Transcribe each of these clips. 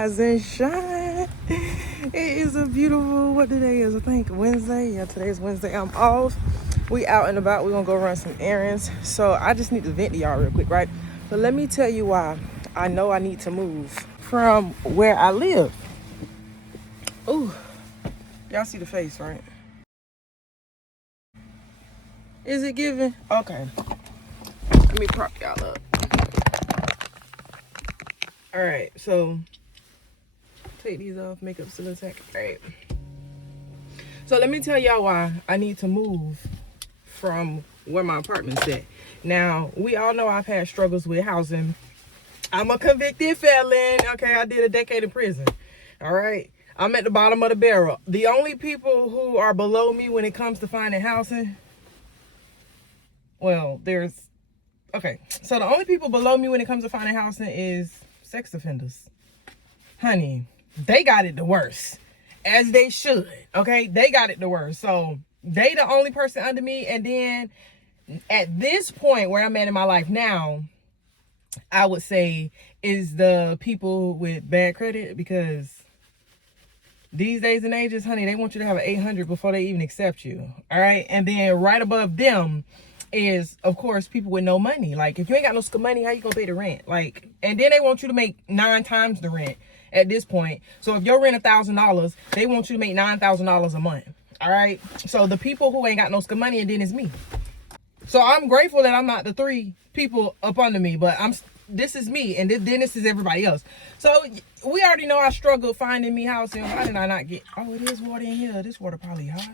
Rise and shine. It is a beautiful, what today is, I think Wednesday. Yeah, today's Wednesday. I'm off. We out and about. We're gonna go run some errands. So I just need to vent to y'all real quick, right? So let me tell you why I know I need to move from where I live. Ooh, y'all see the face, right? Is it giving? Okay. Let me prop y'all up. All right, so take these off, makeup still intact. All right. So let me tell y'all why I need to move from where my apartment's at. Now, we all know I've had struggles with housing. I'm a convicted felon. Okay, I did a decade in prison. All right. I'm at the bottom of the barrel. The only people who are below me when it comes to finding housing, well, okay. So the only people below me when it comes to finding housing is sex offenders. Honey, they got it the worst. As they should. Okay, they got it the worst. So they the only person under me. And then at this point where I'm at in my life now, I would say is the people with bad credit, because these days and ages, honey, they want you to have an 800 before they even accept you. All right. And then right above them is, of course, people with no money. Like, if you ain't got no money, how you gonna pay the rent? Like, and then they want you to make 9 times the rent at this point. So if your rent $1,000, they want you to make $9,000 a month. All right. So the people who ain't got no money, and then it's me. So I'm grateful that I'm not the 3 people up under me, but this is me, and then this is everybody else. So we already know I struggled finding me housing. Why did I not get? Oh, it is water in here. This water probably hot.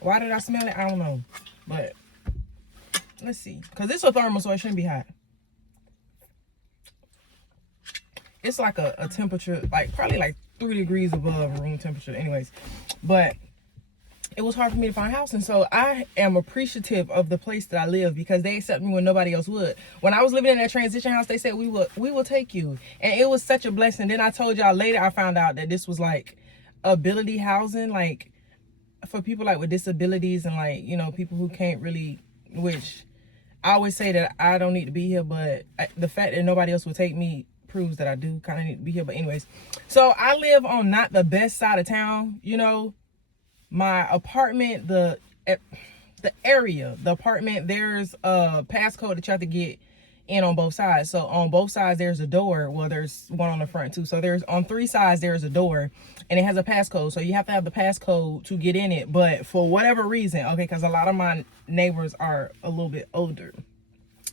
Why did I smell it? I don't know. But let's see. Because this is a thermal, so it shouldn't be hot. It's like a temperature, like probably like 3 degrees above room temperature anyways. But it was hard for me to find housing. So I am appreciative of the place that I live, because they accept me when nobody else would. When I was living in that transition house, they said, we will take you. And it was such a blessing. Then I told y'all later, I found out that this was like ability housing, like for people like with disabilities and like, you know, people who can't really, which I always say that I don't need to be here, but the fact that nobody else would take me proves that I do kind of need to be here. But anyways, so I live on not the best side of town, you know. My apartment, the apartment, there's a passcode that you have to get in on both sides. So on both sides there's a door. Well, there's one on the front too. So there's on 3 sides there's a door, and it has a passcode. So you have to have the passcode to get in it. But for whatever reason, okay, because a lot of my neighbors are a little bit older,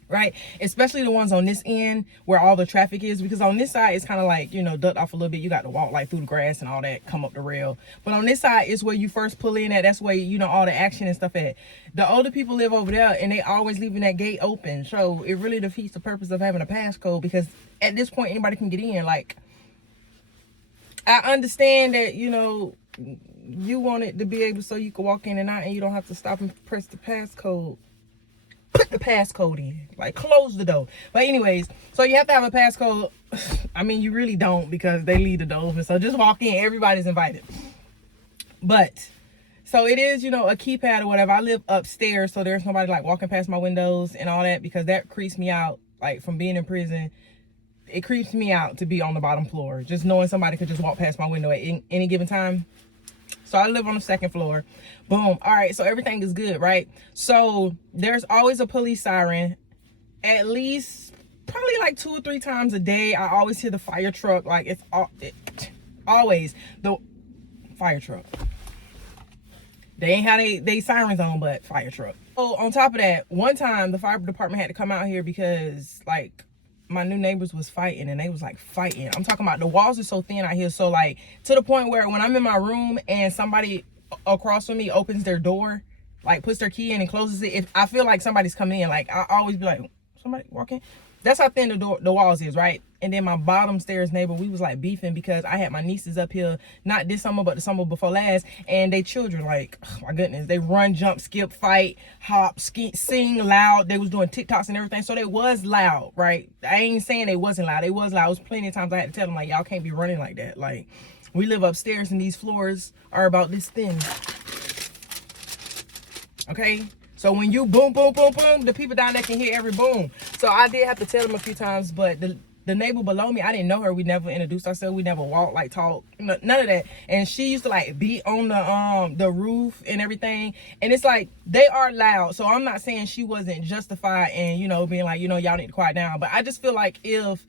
right? Especially the ones on this end where all the traffic is, because on this side it's kind of like, you know, ducked off a little bit. You got to walk like through the grass and all that, come up the rail. But on this side is where you first pull in at. That's where, you know, all the action and stuff at. The older people live over there, and they always leaving that gate open. So it really defeats the purpose of having a passcode, because at this point anybody can get in. Like, I understand that, you know, you want it to be able so you can walk in and out and you don't have to stop and press the passcode. Put the passcode in, like close the door. But anyways, so you have to have a passcode. I mean, you really don't, because they leave the door open. So just walk in, everybody's invited. But so it is, you know, a keypad or whatever. I live upstairs, so there's nobody like walking past my windows and all that, because that creeps me out. Like, from being in prison, it creeps me out to be on the bottom floor, just knowing somebody could just walk past my window at any given time. So I live on the 2nd floor. Boom. All right. So everything is good, right? So there's always a police siren, at least probably like 2 or 3 times a day. I always hear the fire truck. Like, it's always the fire truck. They ain't how they sirens on, but fire truck. So on top of that, one time the fire department had to come out here because, like, my new neighbors was fighting, and they was like fighting. I'm talking about the walls are so thin out here. So like, to the point where when I'm in my room and somebody across from me opens their door, like puts their key in and closes it, if I feel like somebody's coming in, like I always be like, somebody walking. That's how thin the walls is, right? And then my bottom stairs neighbor, we was like beefing because I had my nieces up here, not this summer, but the summer before last. And they children, like, oh my goodness, they run, jump, skip, fight, hop, sing loud. They was doing TikToks and everything. So they was loud, right? I ain't saying they wasn't loud. They was loud. It was plenty of times I had to tell them, like, y'all can't be running like that. Like, we live upstairs and these floors are about this thin. Okay? So when you boom, boom, boom, boom, the people down there can hear every boom. So I did have to tell them a few times, but the neighbor below me, I didn't know her. We never introduced ourselves. We never walked, like talk, none of that. And she used to like be on the roof and everything. And it's like, they are loud. So I'm not saying she wasn't justified and, you know, being like, you know, y'all need to quiet down. But I just feel like if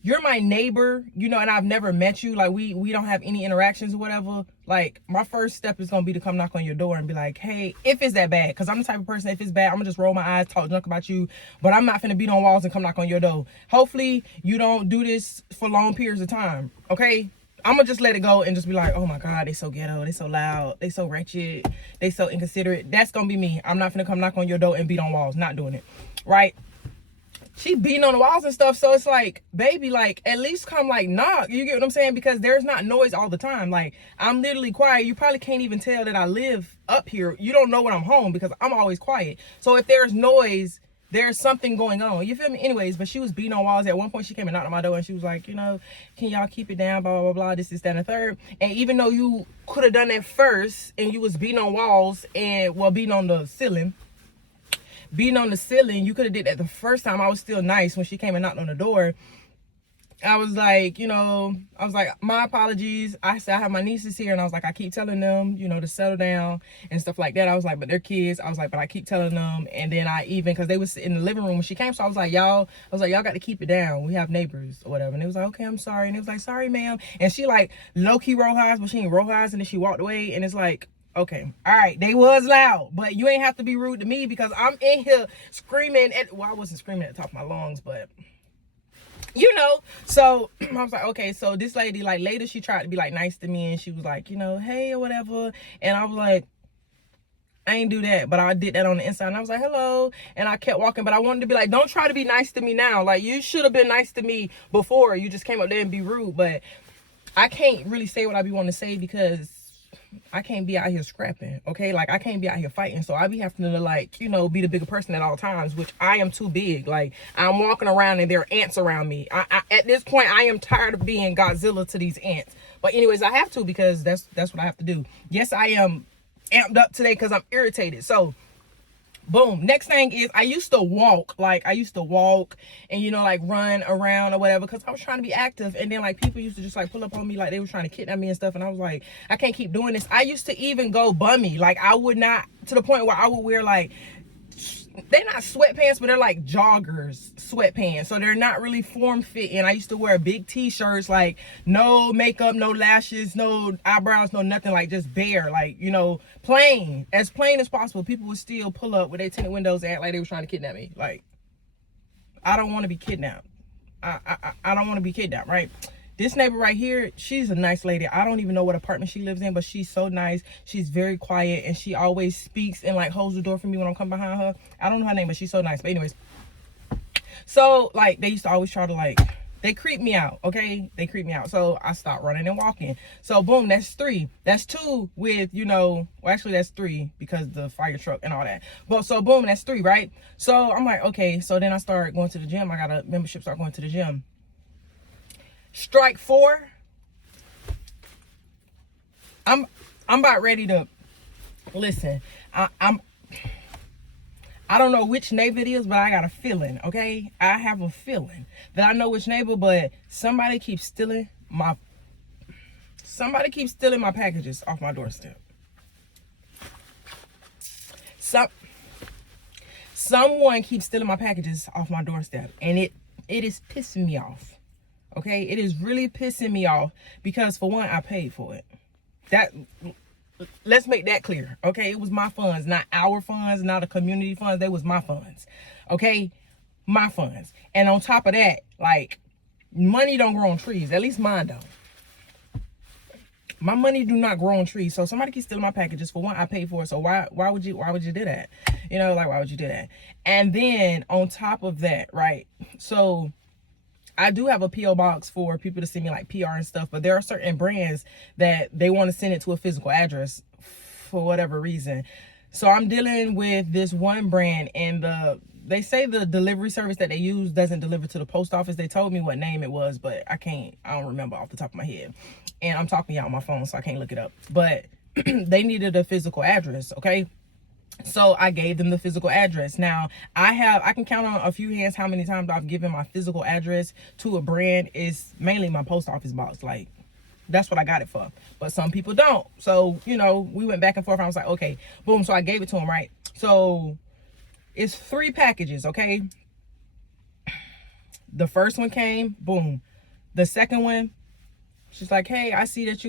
you're my neighbor, you know, and I've never met you, like we don't have any interactions or whatever, like my first step is gonna be to come knock on your door and be like, hey, if it's that bad, because I'm the type of person, if it's bad, I'm gonna just roll my eyes, talk junk about you, but I'm not finna beat on walls and come knock on your door. Hopefully you don't do this for long periods of time, okay? I'm gonna just let it go and just be like, oh my God, they so ghetto, they so loud, they so wretched, they so inconsiderate. That's gonna be me. I'm not finna come knock on your door and beat on walls, not doing it, right? She beating on the walls and stuff. So it's like, baby, like, at least come like knock. You get what I'm saying? Because there's not noise all the time. Like, I'm literally quiet. You probably can't even tell that I live up here. You don't know when I'm home because I'm always quiet. So if there's noise, there's something going on. You feel me? Anyways, but she was beating on walls. At one point, she came and knocked on my door and she was like, you know, can y'all keep it down, blah, blah, blah, this, that, and the third. And even though you could have done that first and you was beating on walls and, well, beating on the ceiling, you could have did that the first time. I was still nice when she came and knocked on the door. I was like, you know, my apologies. I said I have my nieces here, and I was like, I keep telling them, you know, to settle down and stuff like that. I was like, but they're kids. I was like, but I keep telling them. And then I even, because they was in the living room when she came, so I was like, y'all got to keep it down. We have neighbors or whatever. And they was like, okay, I'm sorry. And it was like, sorry, ma'am. And she like low-key roll her eyes, but she ain't roll her eyes, and then she walked away. And it's like, okay, all right, they was loud, but you ain't have to be rude to me because I'm in here screaming at, well, I wasn't screaming at the top of my lungs, but you know. So I was like, okay. So this lady, like later, she tried to be like nice to me and she was like, you know, hey or whatever. And I was like, I ain't do that, but I did that on the inside. And I was like, hello. And I kept walking, but I wanted to be like, don't try to be nice to me now. Like, you should have been nice to me before. You just came up there and be rude. But I can't really say what I be wanting to say because I can't be out here scrapping, okay? Like, I can't be out here fighting. So I be having to, like, you know, be the bigger person at all times, which I am too big. Like, I'm walking around and there are ants around me. At this point, I am tired of being Godzilla to these ants. But anyways, I have to because that's what I have to do. Yes, I am amped up today because I'm irritated. So boom, next thing is I used to walk and, you know, like run around or whatever because I was trying to be active. And then like people used to just like pull up on me like they were trying to kidnap me and stuff. And I was like, I can't keep doing this. I used to even go bummy. Like, I would not, to the point where I would wear like, they're not sweatpants, but they're like joggers sweatpants, so they're not really form fitting. I used to wear big t-shirts, like no makeup, no lashes, no eyebrows, no nothing, like just bare, like, you know, plain as possible. People would still pull up with their tinted windows and act like they were trying to kidnap me. Like, I don't want to be kidnapped. I don't want to be kidnapped, right? This neighbor right here, she's a nice lady. I don't even know what apartment she lives in, but she's so nice. She's very quiet, and she always speaks and like holds the door for me when I'm coming behind her. I don't know her name, but she's so nice. But anyways, so like they used to always try to like, they creep me out, okay? They creep me out. So I stopped running and walking. So boom, that's 3. That's 2 with, you know, well, actually that's 3 because the fire truck and all that. But so boom, that's 3, right? So I'm like, okay. So then I started going to the gym. I got a membership, start going to the gym. Strike 4. I'm about ready to listen. I don't know which neighbor it is, but I got a feeling, okay? I have a feeling that I know which neighbor, but somebody keeps stealing my packages off my doorstep. Someone keeps stealing my packages off my doorstep, and it is pissing me off. Okay, it is really pissing me off because for one, I paid for it. Let's make that clear. Okay, it was my funds, not our funds, not the community funds. They was my funds. Okay, my funds. And on top of that, like, money don't grow on trees. At least mine don't. My money do not grow on trees. So somebody keeps stealing my packages. For one, I paid for it. So why would you do that? You know, like, why would you do that? And then on top of that, right? So I do have a P.O. box for people to send me like PR and stuff, but there are certain brands that they want to send it to a physical address for whatever reason. So I'm dealing with this one brand, and they say the delivery service that they use doesn't deliver to the post office. They told me what name it was, but I don't remember off the top of my head. And I'm talking out on my phone, so I can't look it up. But they needed a physical address, okay? So I gave them the physical address. Now I can count on a few hands how many times I've given my physical address to a brand. Is mainly my post office box. Like, that's what I got it for. But some people don't. So, you know, we went back and forth. I was like, okay, boom. So I gave it to him, right? So it's 3 packages, okay? The first one came, boom. The second one, she's like, hey, I see that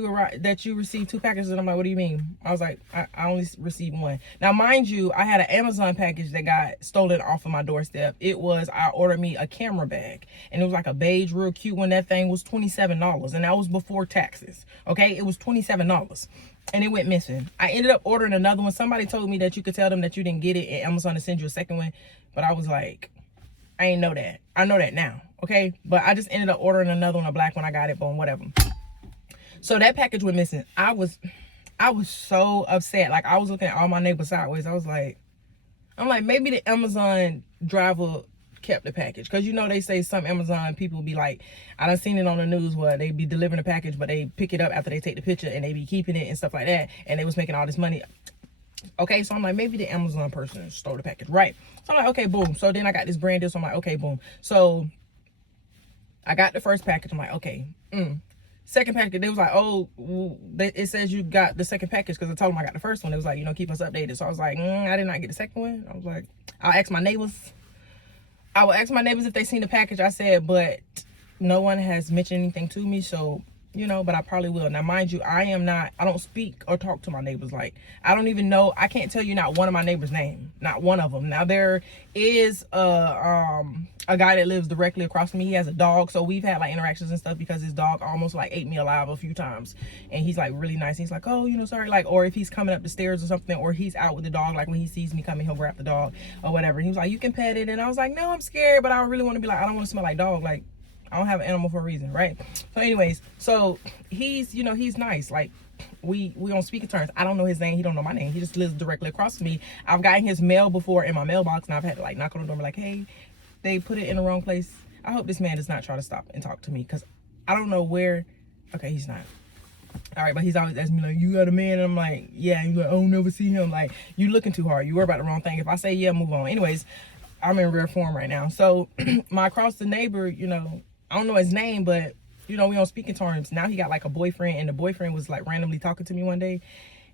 you received 2 packages. And I'm like, what do you mean? I was like, I only received 1. Now, mind you, I had an Amazon package that got stolen off of my doorstep. I ordered me a camera bag, and it was like a beige, real cute one. That thing was $27, and that was before taxes. Okay, it was $27, and it went missing. I ended up ordering another one. Somebody told me that you could tell them that you didn't get it, and Amazon to send you a second one. But I was like, I ain't know that. I know that now. Okay, but I just ended up ordering another one, a black one. I got it, boom, whatever. So that package went missing. I was so upset. Like, I was looking at all my neighbors sideways. I'm like, maybe the Amazon driver kept the package. Because, you know, they say some Amazon people be like, I done seen it on the news where they be delivering a package, but they pick it up after they take the picture, and they be keeping it and stuff like that. And they was making all this money. Okay, so I'm like, maybe the Amazon person stole the package, right? So I'm like, okay, boom. So then I got this brand deal. So I'm like, okay, boom. So I got the first package. I'm like, okay. Second package, they was like, oh, it says you got the second package, because I told them I got the first one. It was like, you know, keep us updated. So I was like, I did not get the second one. I was like, I'll ask my neighbors. I will ask my neighbors if they seen the package. I said, but no one has mentioned anything to me. So, you know, but I probably will. Now, mind you, I don't speak or talk to my neighbors. Like, I don't even know. I can't tell you not one of my neighbors' name. Not one of them. Now, there is a guy that lives directly across from me. He has a dog. So we've had like interactions and stuff, because his dog almost like ate me alive a few times. And he's like really nice. He's like, oh, you know, sorry. Like, or if he's coming up the stairs or something, or he's out with the dog, like when he sees me coming, he'll grab the dog or whatever. And he was like, you can pet it. And I was like, no, I'm scared, but I really want to be like, I don't want to smell like dog. Like, I don't have an animal for a reason, right? So anyways, so he's, you know, he's nice. Like, we on speaking terms. I don't know his name. He don't know my name. He just lives directly across from me. I've gotten his mail before in my mailbox, and I've had to like knock on the door and be like, hey, they put it in the wrong place. I hope this man does not try to stop and talk to me, because I don't know where. Okay, he's not. All right, but he's always asking me like, you got a man? And I'm like, yeah. And he's like, I don't never see him. Like, you looking too hard. You worry about the wrong thing. If I say yeah, move on. Anyways, I'm in rare form right now. So my across the neighbor, you know, I don't know his name, but, you know, we on speaking terms. Now he got like a boyfriend, and the boyfriend was like randomly talking to me one day.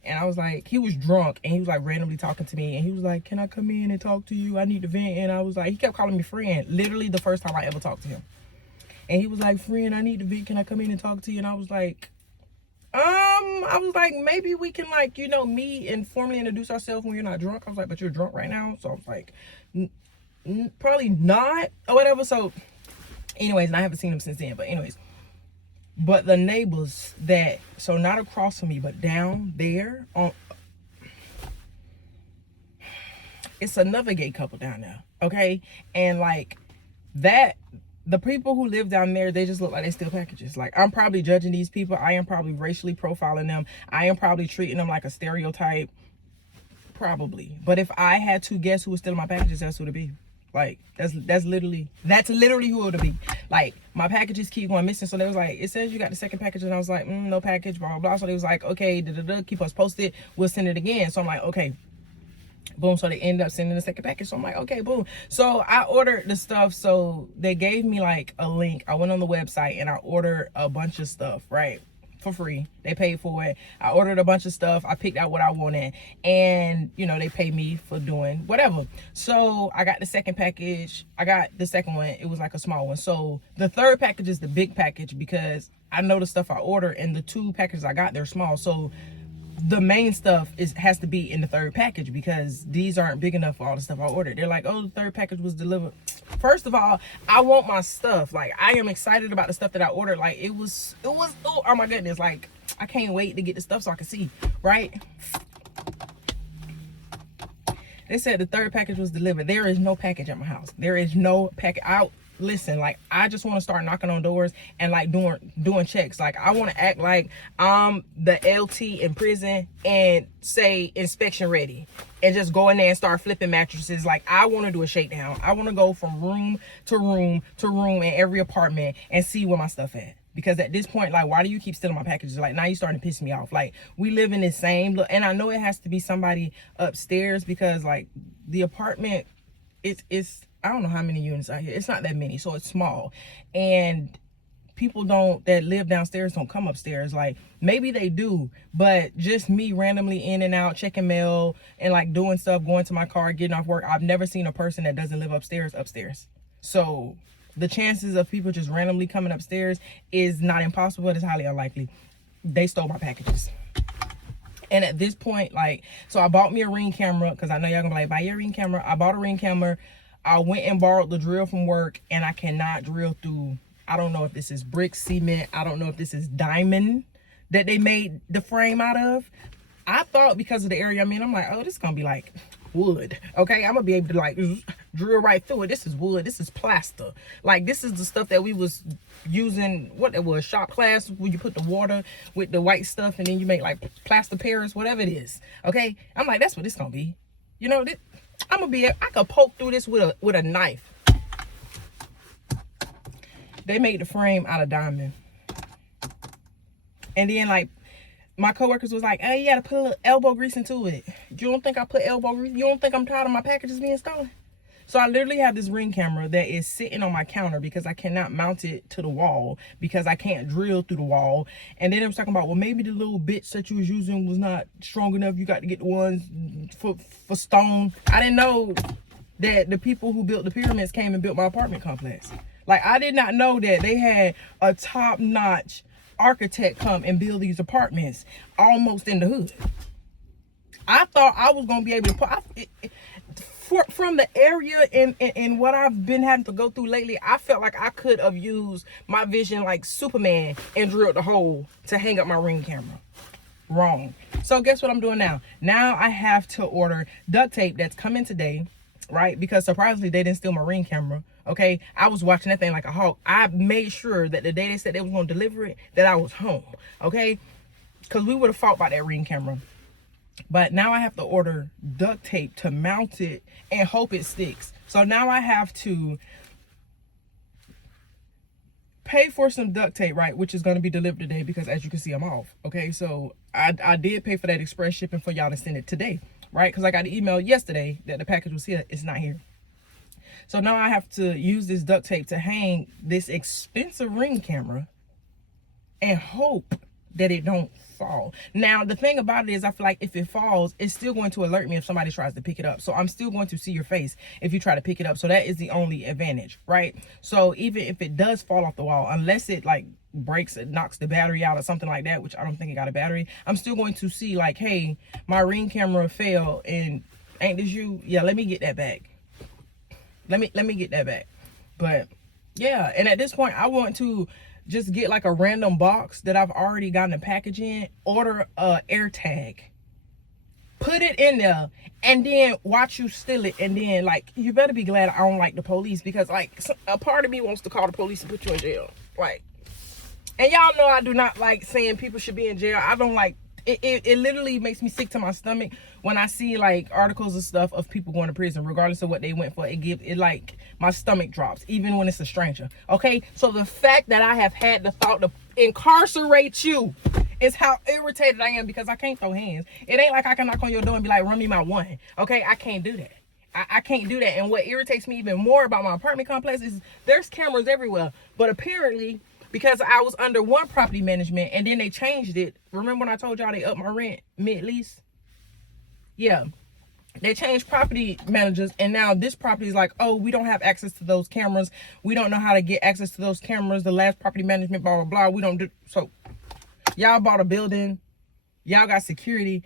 And I was like, he was drunk, and he was like randomly talking to me. And he was like, can I come in and talk to you? I need to vent. And I was like, he kept calling me friend. Literally the first time I ever talked to him. And he was like, friend, I need to vent. Can I come in and talk to you? And I was like, maybe we can, like, you know, meet and formally introduce ourselves when you're not drunk. I was like, but you're drunk right now. So I was like, probably not, or whatever. So anyways, and I haven't seen him since then. But anyways, but the neighbors that, so not across from me, but down there on, it's another gay couple down there, okay? And like that, the people who live down there, they just look like they steal packages. Like, I'm probably judging these people. I am probably racially profiling them. I am probably treating them like a stereotype. Probably. But if I had to guess who was stealing my packages, that's who it'd be. Like, that's literally who it would be. Like, my packages keep going missing. So they was like, it says you got the second package. And I was like, no package, blah, blah, blah. So they was like, okay, keep us posted. We'll send it again. So I'm like, okay. Boom. So they ended up sending the second package. So I'm like, okay, boom. So I ordered the stuff. So they gave me like a link. I went on the website and I ordered a bunch of stuff, right? For free. They paid for it. I ordered a bunch of stuff. I picked out what I wanted, and you know, they paid me for doing whatever. So I got the second package. I got the second one. It was like a small one. So the third package is the big package, because I know the stuff I ordered, and the 2 packages I got, they're small. So the main stuff has to be in the third package, because these aren't big enough for all the stuff I ordered. They're like, oh, the third package was delivered. First of all, I want my stuff. Like, I am excited about the stuff that I ordered. Like, it was oh my goodness. Like, I can't wait to get the stuff so I can see, right? They said the third package was delivered. There is no package at my house. There is no package. Listen, like, I just want to start knocking on doors and like doing checks. Like, I want to act like I'm the LT in prison and say inspection ready, and just go in there and start flipping mattresses. Like, I want to do a shakedown. I want to go from room to room to room in every apartment and see where my stuff at. Because at this point, like, why do you keep stealing my packages? Like, now you're starting to piss me off. Like, we live in the same look, and I know it has to be somebody upstairs because like the apartment, it's I don't know how many units out here. It's not that many, so it's small, and people that live downstairs don't come upstairs. Like, maybe they do, but just me randomly in and out checking mail and like doing stuff, going to my car, getting off work, I've never seen a person that doesn't live upstairs. So the chances of people just randomly coming upstairs is not impossible, but it's highly unlikely. They stole my packages. And at this point, like, so I bought me a Ring camera because I know y'all gonna be like, buy your Ring camera. I bought a Ring camera. I went and borrowed the drill from work, and I cannot drill through, I don't know if this is brick, cement, I don't know if this is diamond that they made the frame out of. I thought because of the area I'm in, I'm like, oh, this is gonna be like wood. Okay, I'm gonna be able to like drill right through it. This is wood, this is plaster. Like, this is the stuff that we was using, what it was, shop class, where you put the water with the white stuff and then you make like plaster Paris, whatever it is. Okay, I'm like, that's what this gonna be. You know, I'm gonna be, I could poke through this with a knife. They made the frame out of diamond. And then like my coworkers was like, hey, you gotta put a little elbow grease into it. You don't think I put elbow grease? You don't think I'm tired of my packages being stolen? So I literally have this Ring camera that is sitting on my counter because I cannot mount it to the wall because I can't drill through the wall. And then it was talking about, well, maybe the little bits that you was using was not strong enough. You got to get the ones for stone. I didn't know that the people who built the pyramids came and built my apartment complex. Like, I did not know that they had a top-notch architect come and build these apartments almost in the hood. I thought I was going to be able to put... From the area and what I've been having to go through lately, I felt like I could have used my vision like Superman and drilled the hole to hang up my Ring camera. Wrong. So guess what I'm doing now? Now I have to order duct tape that's coming today, right? Because surprisingly, they didn't steal my Ring camera. Okay, I was watching that thing like a hawk. I made sure that the day they said they was going to deliver it, that I was home. Okay, because we would have fought by that Ring camera. But now I have to order duct tape to mount it and hope it sticks. So now I have to pay for some duct tape, right? Which is going to be delivered today because, as you can see, I'm off. Okay, so I did pay for that express shipping for y'all to send it today, right? Because I got an email yesterday that the package was here. It's not here. So now I have to use this duct tape to hang this expensive Ring camera and hope that it don't fall. Now, the thing about it is, I feel like if it falls, it's still going to alert me if somebody tries to pick it up. So I'm still going to see your face if you try to pick it up. So that is the only advantage, right? So even if it does fall off the wall, unless it like breaks, it knocks the battery out or something like that, which I don't think it got a battery, I'm still going to see like, hey, my Ring camera fell and ain't this you? Yeah, let me get that back. Let me get that back. But yeah, and at this point, I want to just get like a random box that I've already gotten a package in, order a air tag, put it in there, and then watch you steal it. And then like, you better be glad I don't like the police, because like a part of me wants to call the police and put you in jail. Like, and y'all know I do not like saying people should be in jail. I don't like it. It literally makes me sick to my stomach when I see like articles and stuff of people going to prison regardless of what they went for. It like, my stomach drops even when it's a stranger. Okay, so the fact that I have had the thought to incarcerate you is how irritated I am, because I can't throw hands. It ain't like I can knock on your door and be like, run me my one. Okay, I can't do that. I can't do that. And what irritates me even more about my apartment complex is there's cameras everywhere, but apparently, because I was under one property management and then they changed it. Remember when I told y'all they upped my rent mid-lease? Yeah. They changed property managers, and now this property is like, oh, we don't have access to those cameras. We don't know how to get access to those cameras. The last property management, blah, blah, blah. We don't do. So y'all bought a building. Y'all got security.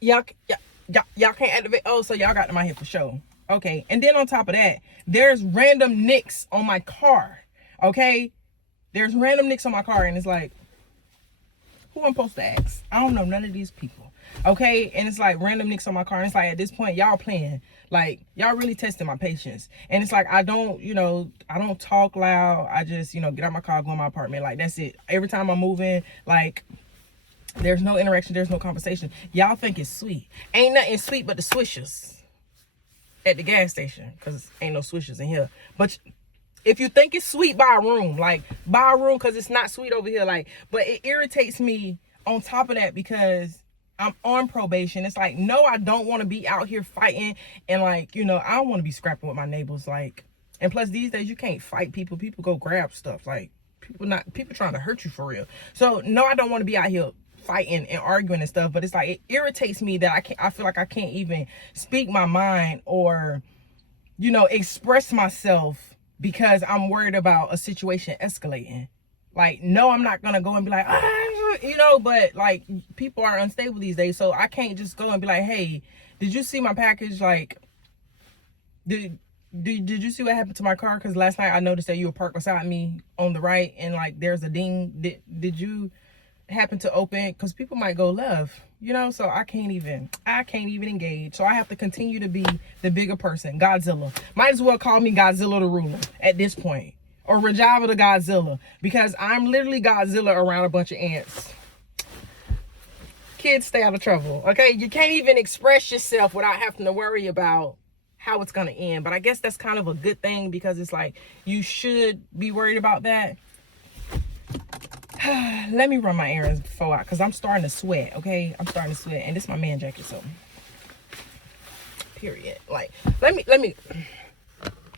Y'all can't activate. Oh, so y'all got them out here for show. Okay, and then on top of that, there's random nicks on my car. Okay, there's random nicks on my car, and it's like, who I'm supposed to ask? I don't know none of these people. Okay, and it's like random nicks on my car, and it's like, at this point, y'all playing. Like, y'all really testing my patience. And it's like, I don't talk loud. I just, get out my car, go in my apartment. Like, that's it. Every time I move in, like, there's no interaction, there's no conversation. Y'all think it's sweet. Ain't nothing sweet but the swishers at the gas station, because ain't no swishers in here. But If you think it's sweet, buy a room. Like, buy a room because it's not sweet over here. Like, but it irritates me on top of that because I'm on probation. It's like, no, I don't want to be out here fighting. And like, you know, I don't want to be scrapping with my neighbors. Like, and plus these days you can't fight people. People go grab stuff. Like, people trying to hurt you for real. So no, I don't want to be out here fighting and arguing and stuff. But it's like, it irritates me that I feel like I can't even speak my mind or, you know, express myself because I'm worried about a situation escalating. Like, no, I'm not gonna go and be like, you know, but like, people are unstable these days, so I can't just go and be like, hey, did you see my package? Like, did you see what happened to my car? Because last night I noticed that you were parked beside me on the right, and like, there's a ding. Did you happen to open? Because people might go left, you know. So I can't even engage. So I have to continue to be the bigger person, Godzilla. Might as well call me Godzilla the ruler at this point, or Rajava the Godzilla, because I'm literally Godzilla around a bunch of ants. Kids, stay out of trouble, okay? You can't even express yourself without having to worry about how it's gonna end. But I guess that's kind of a good thing, because it's like, you should be worried about that. Let me run my errands before because I'm starting to sweat, okay? I'm starting to sweat, and this is my man jacket, so period. Like, let me